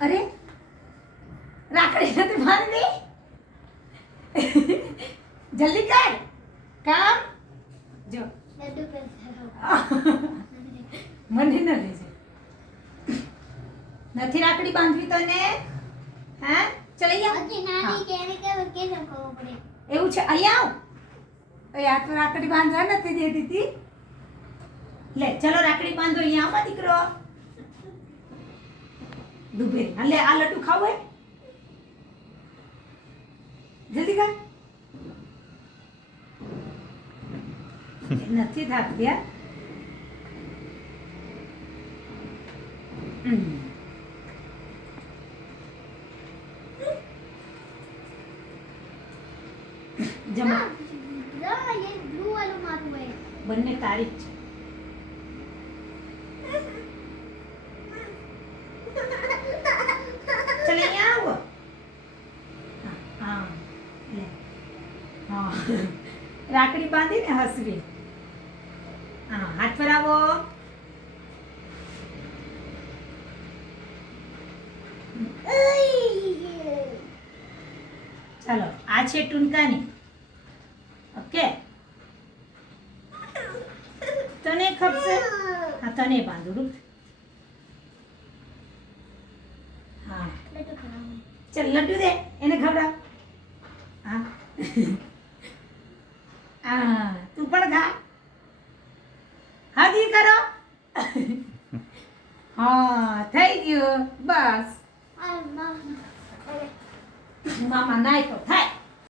અરે રાખડી નથી મારવી જલ્દી કર કામ જો મને ન લેજે નથી રાખડી બાંધવી તને હા ચલ અહીંયા એવું છે અહીંયા આવ આ તો રાખડી બાંધવા નથી દેતી હતી લે ચલો રાખડી બાંધો અહીંયા આવો દીકરો ડૂબે લે આ લડ્ડુ ખાવું હે જલ્દી કર નથી થાકતી યાર જમા ये ब्लू वाला मारू है બંને તારીખ છે ચલ અહીંયા આવો હા લે હા રાખડી બાંધીને હસવી હા હાથ પર આવો ચાલો આ છે ટૂનકાની ઓકે તને ખપશે હા તને બાંધું રૂપ હા ચલ લડ્ડુ દે એને ખવડાવ હા હા તું પણ ખા હાજી કરો હા થઈ ગયું બસ મામા નાય તો થાય